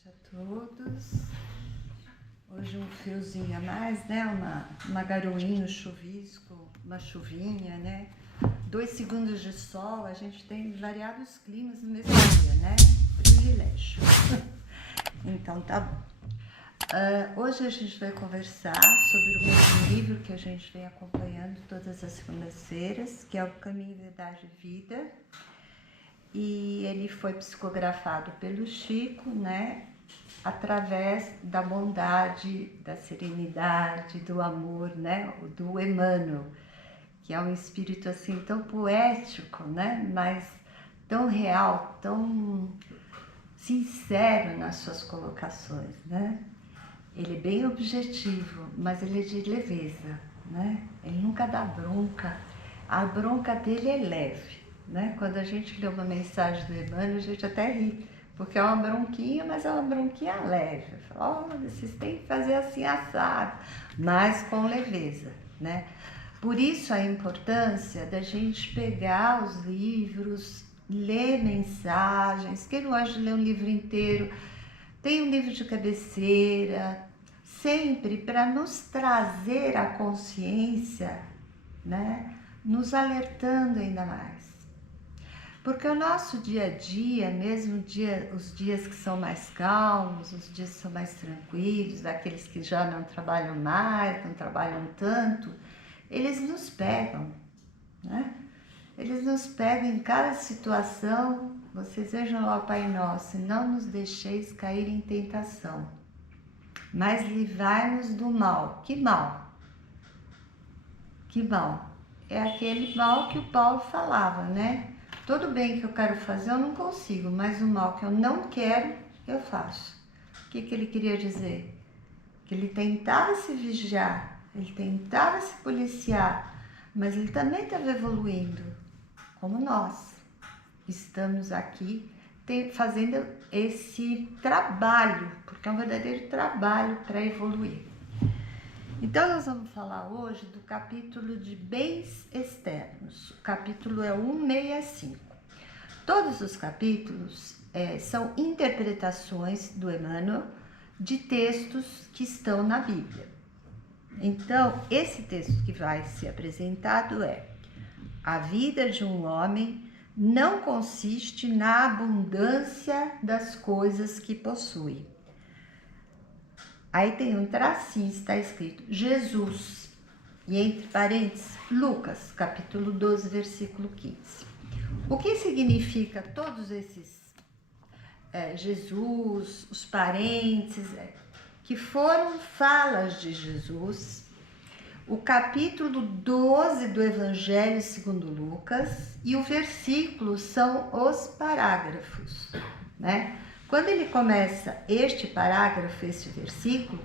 noite a todos. Hoje um friozinho a mais, né? Uma garoinha, um chuvisco, uma chuvinha, né? 2 segundos de sol, a gente tem variados climas no mesmo dia, né? Privilégio. Então tá bom. Hoje a gente vai conversar sobre o mesmo livro que a gente vem acompanhando todas as segundas-feiras, que é o Caminho, Verdade e Vida. E ele foi psicografado pelo Chico, né? Através da bondade, da serenidade, do amor, né? Do Emmanuel, que é um espírito assim tão poético, né? Mas tão real, tão sincero nas suas colocações, né? Ele é bem objetivo, mas ele é de leveza, né? Ele nunca dá bronca. A bronca dele é leve, né? Quando a gente lê uma mensagem do Emmanuel, a gente até ri, porque é uma bronquinha, mas é uma bronquinha leve. Fala, olha, vocês têm que fazer assim assado, mas com leveza, né? Por isso a importância da gente pegar os livros, ler mensagens. Quem não gosta de ler um livro inteiro, tem um livro de cabeceira, sempre para nos trazer a consciência, né? Nos alertando ainda mais. Porque o nosso dia a dia, mesmo os dias que são mais calmos, os dias que são mais tranquilos, daqueles que já não trabalham mais, não trabalham tanto, eles nos pegam, né? Eles nos pegam em cada situação. Vocês vejam lá o Pai Nosso: não nos deixeis cair em tentação, mas livrai-nos do mal. Que mal? Que mal? É aquele mal que o Paulo falava, né? Todo bem que eu quero fazer eu não consigo, mas o mal que eu não quero, eu faço. O que ele queria dizer? Que ele tentava se vigiar, ele tentava se policiar, mas ele também estava evoluindo, como nós. Estamos aqui fazendo esse trabalho, porque é um verdadeiro trabalho para evoluir. Então nós vamos falar hoje do capítulo de bens externos. O capítulo é 165. Todos os capítulos são interpretações do Emmanuel de textos que estão na Bíblia. Então, esse texto que vai ser apresentado é: a vida de um homem não consiste na abundância das coisas que possui. Aí tem um tracinho, está escrito Jesus, e entre parênteses, Lucas, capítulo 12, versículo 15. O que significa todos esses Jesus, os parênteses, que foram falas de Jesus? O capítulo 12 do Evangelho segundo Lucas e o versículo são os parágrafos, né? Quando ele começa este parágrafo, este versículo,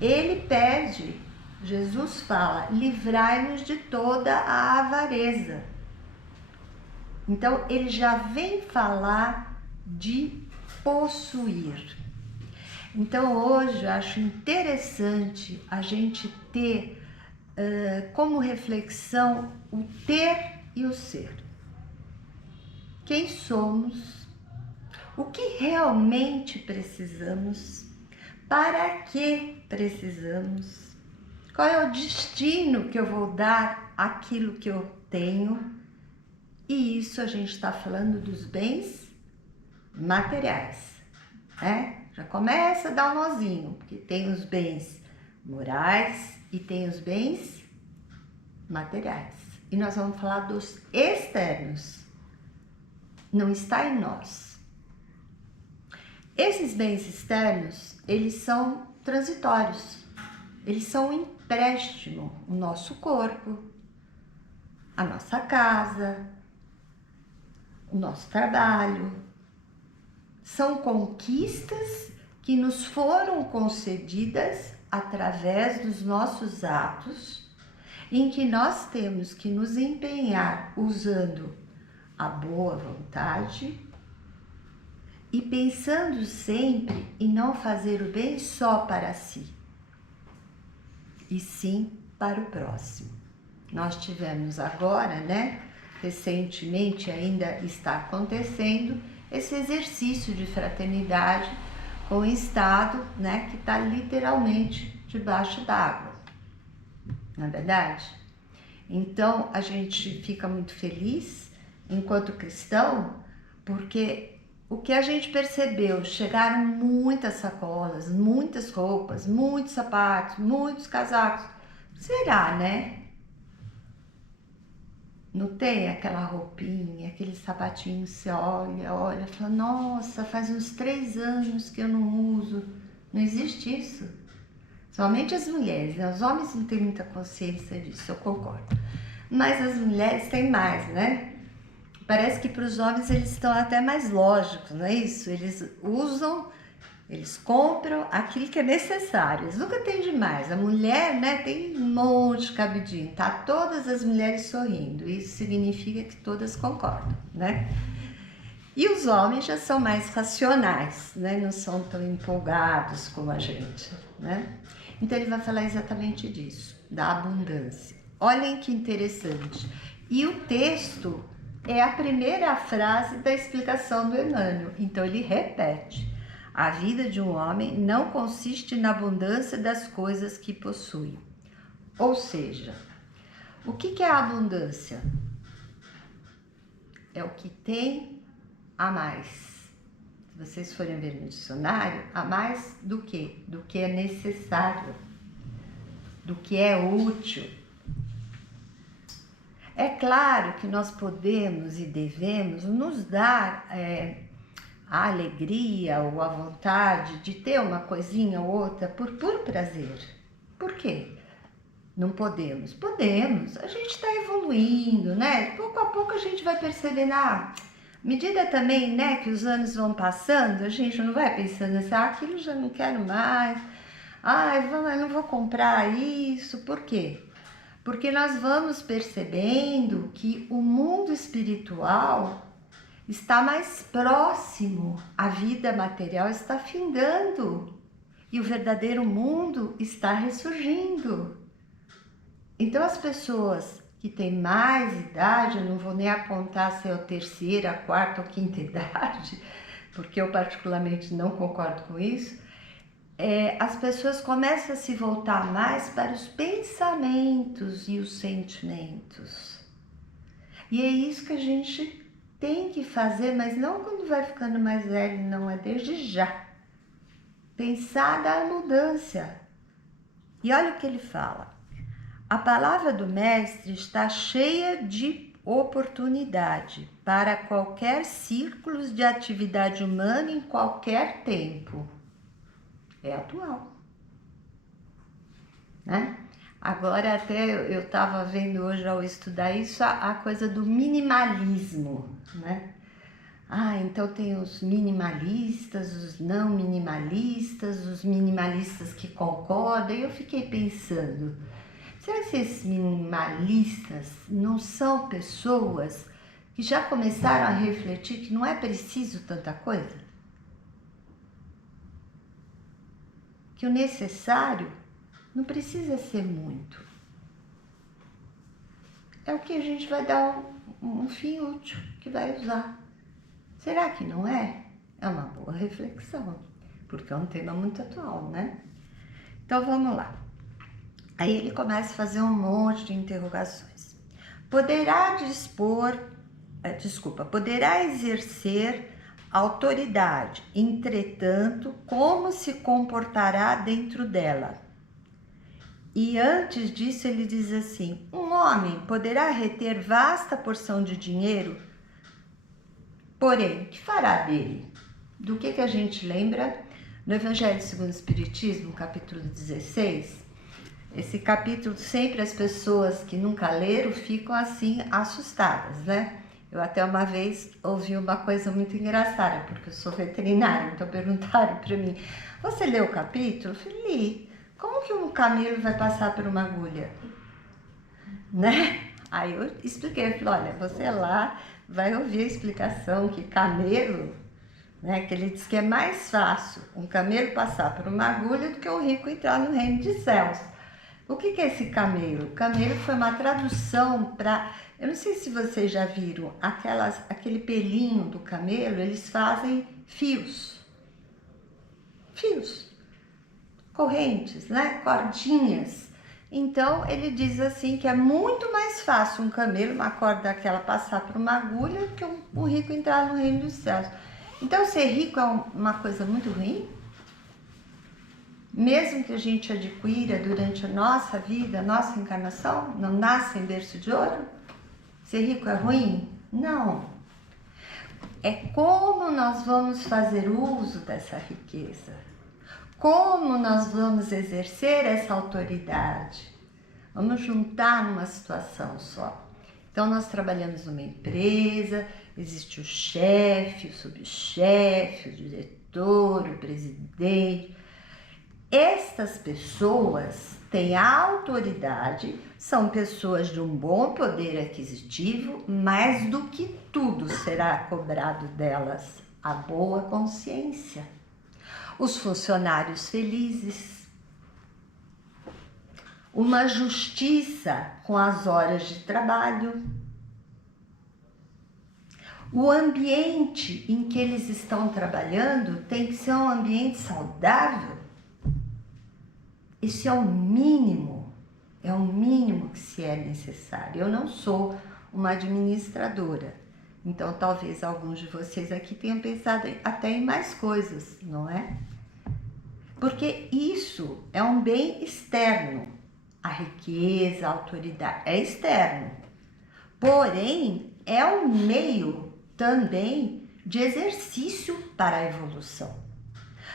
ele pede, Jesus fala: livrai-nos de toda a avareza. Então, ele já vem falar de possuir. Então, hoje, eu acho interessante a gente ter como reflexão o ter e o ser. Quem somos? O que realmente precisamos? Para que precisamos? Qual é o destino que eu vou dar àquilo que eu tenho? E isso a gente está falando dos bens materiais, né? Já começa a dar um nozinho, porque tem os bens morais e tem os bens materiais. E nós vamos falar dos externos. Não está em nós. Esses bens externos, eles são transitórios. Eles são um empréstimo. O nosso corpo, a nossa casa, o nosso trabalho. São conquistas que nos foram concedidas através dos nossos atos, em que nós temos que nos empenhar usando a boa vontade e pensando sempre em não fazer o bem só para si, e sim para o próximo. Nós tivemos agora, né, recentemente ainda está acontecendo, esse exercício de fraternidade com um estado, né, que está literalmente debaixo d'água, não é verdade? Então a gente fica muito feliz enquanto cristão, porque o que a gente percebeu, chegaram muitas sacolas, muitas roupas, muitos sapatos, muitos casacos. Será, né? Não tem aquela roupinha, aquele sapatinho, você olha, fala, nossa, faz uns 3 anos que eu não uso. Não existe isso. Somente as mulheres, né? Os homens não têm muita consciência disso, eu concordo. Mas as mulheres têm mais, né? Parece que para os homens eles estão até mais lógicos, não é isso? Eles usam, eles compram aquilo que é necessário, eles nunca têm demais. A mulher, né, tem um monte de cabidinho, tá? Todas as mulheres sorrindo, isso significa que todas concordam, né? E os homens já são mais racionais, né? Não são tão empolgados como a gente, né? Então ele vai falar exatamente disso, da abundância. Olhem que interessante. E o texto é a primeira frase da explicação do Emmanuel. Então ele repete: a vida de um homem não consiste na abundância das coisas que possui. Ou seja, o que é a abundância? É o que tem a mais. Se vocês forem ver no dicionário, a mais do que? Do que é necessário, do que é útil. É claro que nós podemos e devemos nos dar a alegria ou a vontade de ter uma coisinha ou outra por puro prazer. Por quê? Não podemos? Podemos, a gente está evoluindo, né? Pouco a pouco a gente vai percebendo, à medida também, né, que os anos vão passando, a gente não vai pensando assim, aquilo já não quero mais, eu não vou comprar isso, por quê? Porque nós vamos percebendo que o mundo espiritual está mais próximo, a vida material está findando e o verdadeiro mundo está ressurgindo. Então as pessoas que têm mais idade, eu não vou nem apontar se é a terceira, a quarta ou quinta idade, porque eu particularmente não concordo com isso, as pessoas começam a se voltar mais para os pensamentos e os sentimentos. E é isso que a gente tem que fazer, mas não quando vai ficando mais velho, não, é desde já. Pensar da mudança. E olha o que ele fala. A palavra do mestre está cheia de oportunidade para qualquer círculo de atividade humana em qualquer tempo. É atual, né? Agora até eu estava vendo hoje ao estudar isso, a coisa do minimalismo, né? Então tem os minimalistas, os não minimalistas, os minimalistas que concordam, e eu fiquei pensando, será que esses minimalistas não são pessoas que já começaram a refletir que não é preciso tanta coisa? Que o necessário não precisa ser muito. É o que a gente vai dar um fim útil, que vai usar. Será que não é? É uma boa reflexão, porque é um tema muito atual, né? Então vamos lá. Aí ele começa a fazer um monte de interrogações. Poderá exercer autoridade, entretanto, como se comportará dentro dela? E antes disso ele diz assim, um homem poderá reter vasta porção de dinheiro, porém, o que fará dele? Do que a gente lembra? No Evangelho segundo o Espiritismo, capítulo 16, esse capítulo sempre as pessoas que nunca leram ficam assim assustadas, né? Eu até uma vez ouvi uma coisa muito engraçada, porque eu sou veterinária, então perguntaram para mim, você leu o capítulo? Eu falei, li. Como que um camelo vai passar por uma agulha? Né? Aí eu expliquei, eu falei, olha, você lá vai ouvir a explicação que camelo, né, que ele diz que é mais fácil um camelo passar por uma agulha do que um rico entrar no reino dos céus. O que é esse camelo? O camelo foi uma tradução para... Eu não sei se vocês já viram, aquele pelinho do camelo, eles fazem fios. fios, correntes, né? Cordinhas. Então ele diz assim que é muito mais fácil um camelo, uma corda daquela, passar por uma agulha, que um rico entrar no reino dos céus. Então ser rico é uma coisa muito ruim? Mesmo que a gente adquira durante a nossa vida, a nossa encarnação, não nasce em berço de ouro? Ser rico é ruim? Não. É como nós vamos fazer uso dessa riqueza. Como nós vamos exercer essa autoridade. Vamos juntar numa situação só. Então nós trabalhamos numa empresa, existe o chefe, o subchefe, o diretor, o presidente. Estas pessoas têm autoridade, são pessoas de um bom poder aquisitivo, mais do que tudo será cobrado delas a boa consciência. Os funcionários felizes, uma justiça com as horas de trabalho, o ambiente em que eles estão trabalhando tem que ser um ambiente saudável. Isso é o mínimo que se é necessário. Eu não sou uma administradora, então talvez alguns de vocês aqui tenham pensado até em mais coisas, não é? Porque isso é um bem externo. A riqueza, a autoridade é externo. Porém, é um meio também de exercício para a evolução.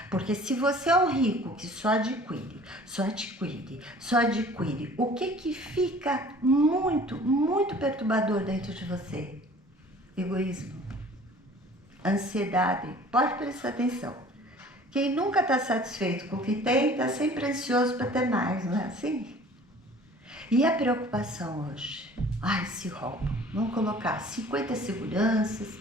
Porque se você é um rico que só adquire, o que fica muito, muito perturbador dentro de você? Egoísmo, ansiedade. Pode prestar atenção. Quem nunca está satisfeito com o que tem, está sempre ansioso para ter mais, não é assim? E a preocupação hoje? Esse roubo. Vamos colocar 50 seguranças,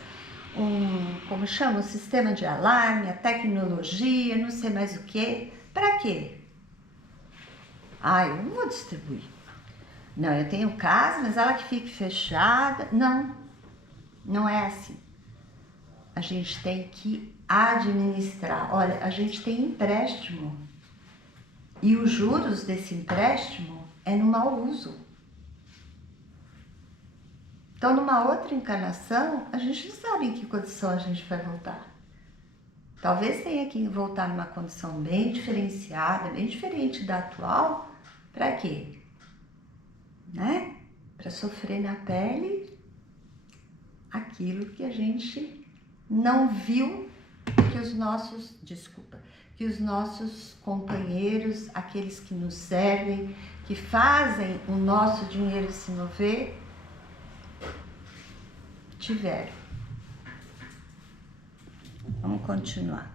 como chama, um sistema de alarme, a tecnologia, não sei mais o que. Para quê? Eu não vou distribuir. Não, eu tenho casa, mas ela que fique fechada. Não, não é assim. A gente tem que administrar. Olha, a gente tem empréstimo. E os juros desse empréstimo é no mau uso. Então, numa outra encarnação, a gente não sabe em que condição a gente vai voltar. Talvez tenha que voltar numa condição bem diferenciada, bem diferente da atual. Para quê? Né? Para sofrer na pele aquilo que a gente não viu que os nossos, que os nossos companheiros, aqueles que nos servem, que fazem o nosso dinheiro se mover, tiveram. Vamos continuar.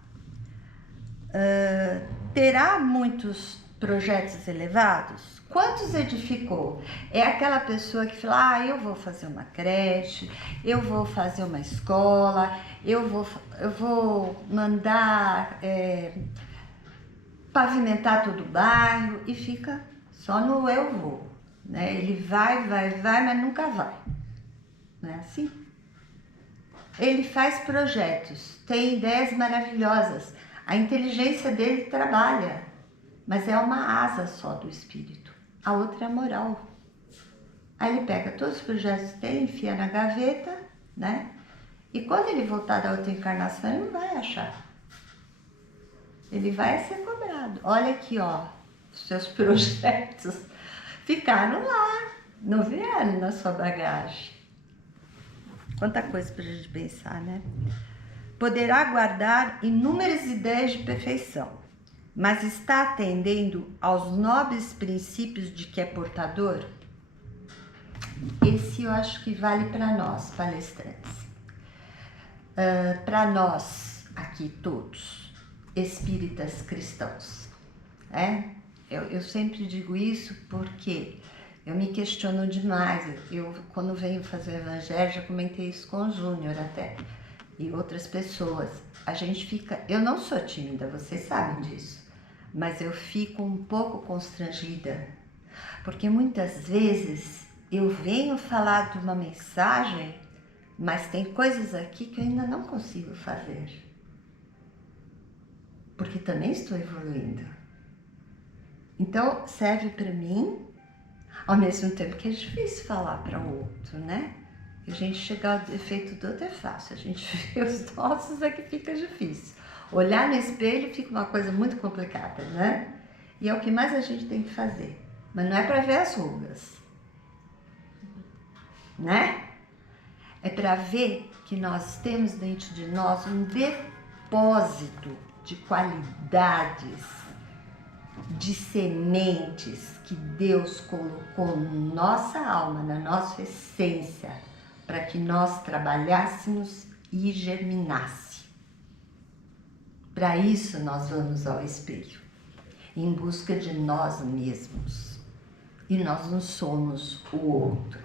Terá muitos projetos elevados? Quantos edificou? É aquela pessoa que fala, eu vou fazer uma creche, eu vou fazer uma escola, eu vou mandar pavimentar todo o bairro, e fica só no eu vou, né? Ele vai, mas nunca vai. Não é assim? Ele faz projetos, tem ideias maravilhosas, a inteligência dele trabalha, mas é uma asa só do espírito, a outra é a moral. Aí ele pega todos os projetos dele, enfia na gaveta, né? E quando ele voltar da outra encarnação, ele não vai achar. Ele vai ser cobrado. Olha aqui, ó, os seus projetos ficaram lá, não vieram na sua bagagem. Quanta coisa para a gente pensar, né? Poderá guardar inúmeras ideias de perfeição, mas está atendendo aos nobres princípios de que é portador? Esse eu acho que vale para nós, palestrantes. Para nós, aqui todos, espíritas cristãos. Eu sempre digo isso porque eu me questiono demais. Eu, quando venho fazer o evangelho, já comentei isso com o Júnior até, e outras pessoas. A gente fica... Eu não sou tímida, vocês sabem disso, mas eu fico um pouco constrangida, porque muitas vezes eu venho falar de uma mensagem, mas tem coisas aqui que eu ainda não consigo fazer. porque também estou evoluindo. Então, serve para mim, ao mesmo tempo que é difícil falar para o outro, né? A gente chegar ao defeito do outro é fácil, a gente vê os nossos é que fica difícil. Olhar no espelho fica uma coisa muito complicada, né? E é o que mais a gente tem que fazer. Mas não é para ver as rugas, né? É para ver que nós temos dentro de nós um depósito de qualidades, de sementes que Deus colocou na nossa alma, na nossa essência, para que nós trabalhássemos e germinasse. Para isso nós vamos ao espelho, em busca de nós mesmos. E nós não somos o outro.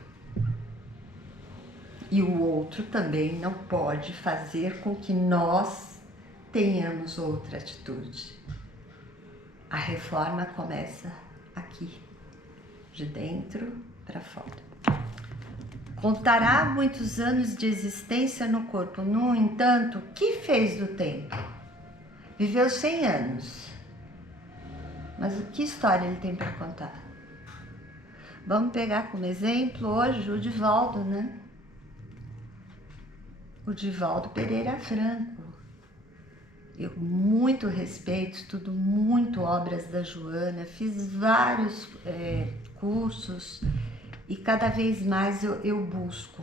E o outro também não pode fazer com que nós tenhamos outra atitude. A reforma começa aqui, de dentro para fora. Contará muitos anos de existência no corpo. No entanto, o que fez do tempo? Viveu 100 anos. Mas que história ele tem para contar? Vamos pegar como exemplo hoje o Divaldo, né? O Divaldo Pereira Franco. Eu muito respeito, estudo muito obras da Joana, fiz vários cursos e cada vez mais eu busco.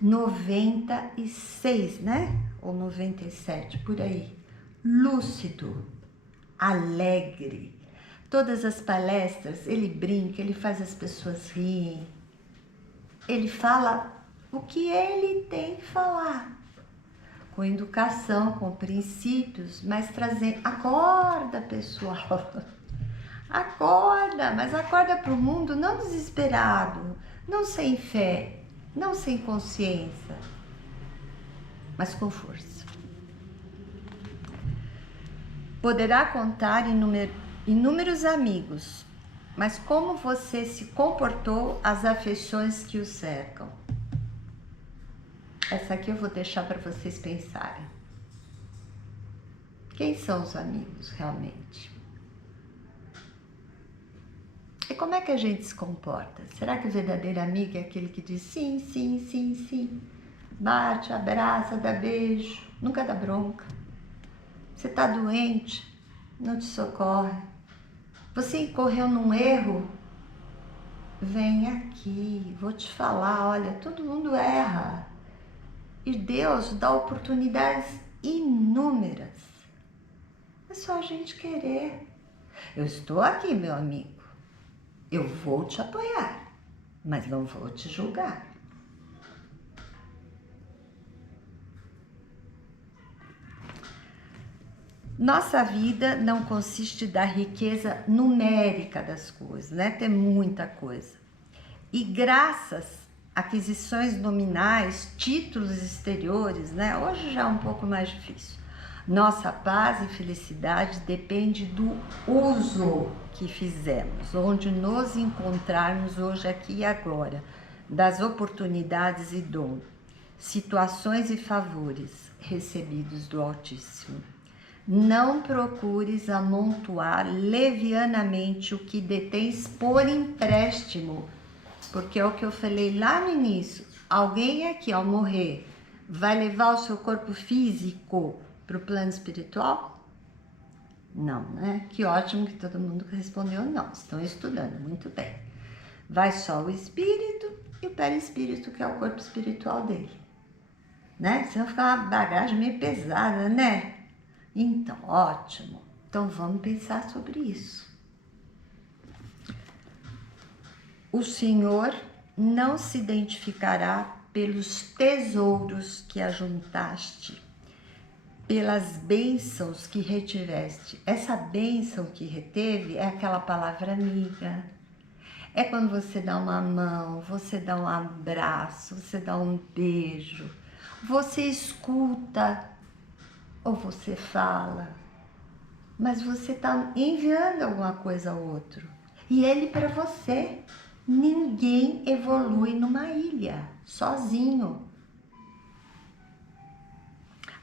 96, né? Ou 97, por aí. Lúcido, alegre. Todas as palestras, ele brinca, ele faz as pessoas rirem. Ele fala o que ele tem que falar. Com educação, com princípios, mas trazendo... Acorda, pessoal. Acorda, mas acorda para o mundo não desesperado, não sem fé, não sem consciência, mas com força. Poderá contar inúmeros amigos, mas como você se comportou às afeições que o cercam? Essa aqui eu vou deixar para vocês pensarem. Quem são os amigos realmente? E como é que a gente se comporta? Será que o verdadeiro amigo é aquele que diz sim, sim, sim, sim? Bate, abraça, dá beijo, nunca dá bronca. Você está doente, não te socorre. Você incorreu num erro? Vem aqui, vou te falar, olha, todo mundo erra. E Deus dá oportunidades inúmeras. É só a gente querer. Eu estou aqui, meu amigo. Eu vou te apoiar, mas não vou te julgar. Nossa vida não consiste da riqueza numérica das coisas, né? Tem muita coisa. E graças a aquisições nominais, títulos exteriores, né? Hoje já é um pouco mais difícil. Nossa paz e felicidade depende do uso que fizemos, onde nos encontrarmos hoje, aqui e agora, das oportunidades e dom, situações e favores recebidos do Altíssimo. Não procures amontoar levianamente o que detens por empréstimo, porque é o que eu falei lá no início. Alguém aqui, ao morrer, vai levar o seu corpo físico para o plano espiritual? Não, né? Que ótimo que todo mundo respondeu não. Estão estudando, muito bem. Vai só o espírito e o perispírito, que é o corpo espiritual dele. Né? Senão fica uma bagagem meio pesada, né? Então, ótimo. Então, vamos pensar sobre isso. O Senhor não se identificará pelos tesouros que ajuntaste, pelas bênçãos que retiveste. Essa bênção que reteve é aquela palavra amiga. É quando você dá uma mão, você dá um abraço, você dá um beijo, você escuta ou você fala, mas você está enviando alguma coisa ao outro. E ele para você. Ninguém evolui numa ilha, sozinho.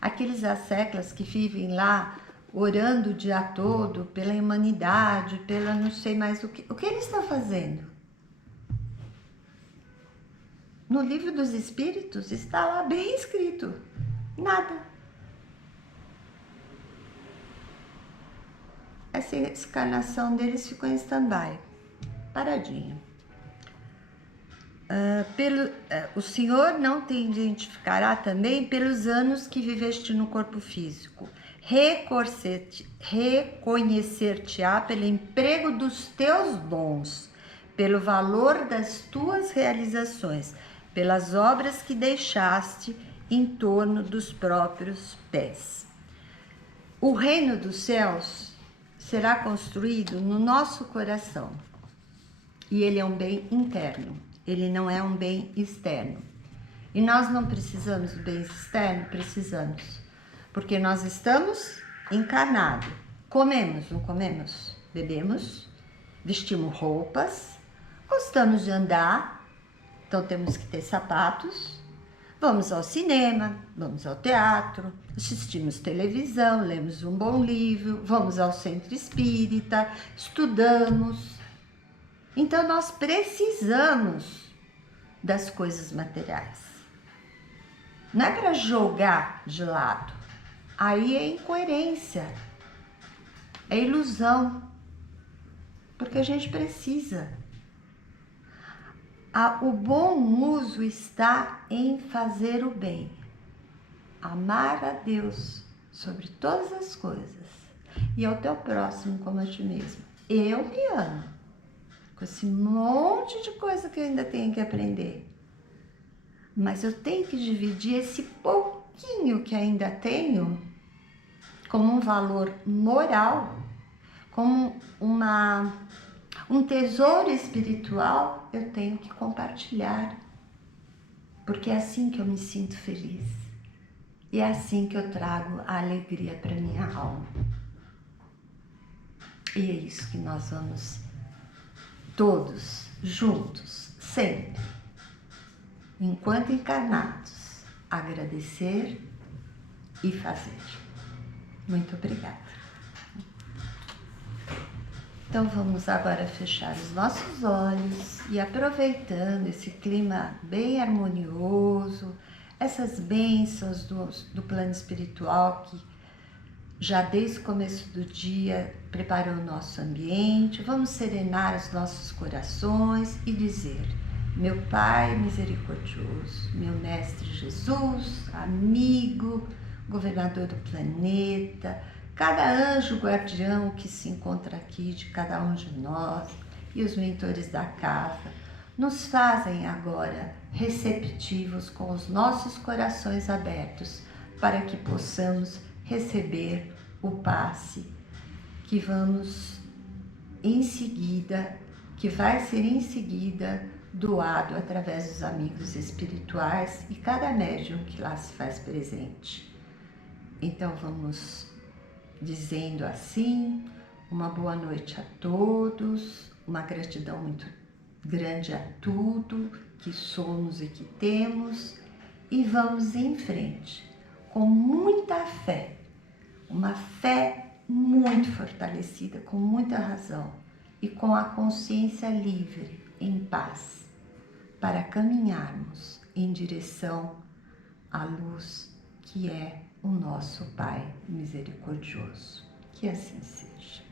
aqueles asseclas que vivem lá orando o dia todo pela humanidade, pela não sei mais o que eles estão fazendo? No livro dos Espíritos está lá bem escrito, nada. Essa encarnação deles ficou em stand-by, paradinho. O Senhor não te identificará também pelos anos que viveste no corpo físico. Reconhecer-te-á pelo emprego dos teus dons, pelo valor das tuas realizações, pelas obras que deixaste em torno dos próprios pés. O reino dos céus será construído no nosso coração, e ele é um bem interno. Ele não é um bem externo. E nós não precisamos do bem externo? Precisamos. Porque nós estamos encarnados. Comemos, não comemos? Bebemos, vestimos roupas, gostamos de andar, então temos que ter sapatos. Vamos ao cinema, vamos ao teatro, assistimos televisão, lemos um bom livro, vamos ao centro espírita, estudamos. Então, nós precisamos das coisas materiais. Não é para jogar de lado. Aí é incoerência, é ilusão, porque a gente precisa. O bom uso está em fazer o bem, amar a Deus sobre todas as coisas e ao teu próximo como a ti mesmo. Eu me amo. Com esse monte de coisa que eu ainda tenho que aprender. Mas eu tenho que dividir esse pouquinho que ainda tenho como um valor moral, como um tesouro espiritual, eu tenho que compartilhar. Porque é assim que eu me sinto feliz. E é assim que eu trago a alegria para minha alma. E é isso que nós vamos todos juntos, sempre, enquanto encarnados, agradecer e fazer. Muito obrigada. Então vamos agora fechar os nossos olhos e aproveitando esse clima bem harmonioso, essas bênçãos do plano espiritual que já desde o começo do dia preparou o nosso ambiente, vamos serenar os nossos corações e dizer: meu Pai misericordioso, meu Mestre Jesus, amigo, governador do planeta, cada anjo guardião que se encontra aqui de cada um de nós e os mentores da casa, nos fazem agora receptivos com os nossos corações abertos para que possamos receber o passe que vamos em seguida, que vai ser em seguida doado através dos amigos espirituais e cada médium que lá se faz presente. Então vamos dizendo assim: uma boa noite a todos, uma gratidão muito grande a tudo que somos e que temos, e vamos em frente com muita fé, uma fé muito fortalecida, com muita razão e com a consciência livre, em paz, para caminharmos em direção à luz que é o nosso Pai misericordioso. Que assim seja.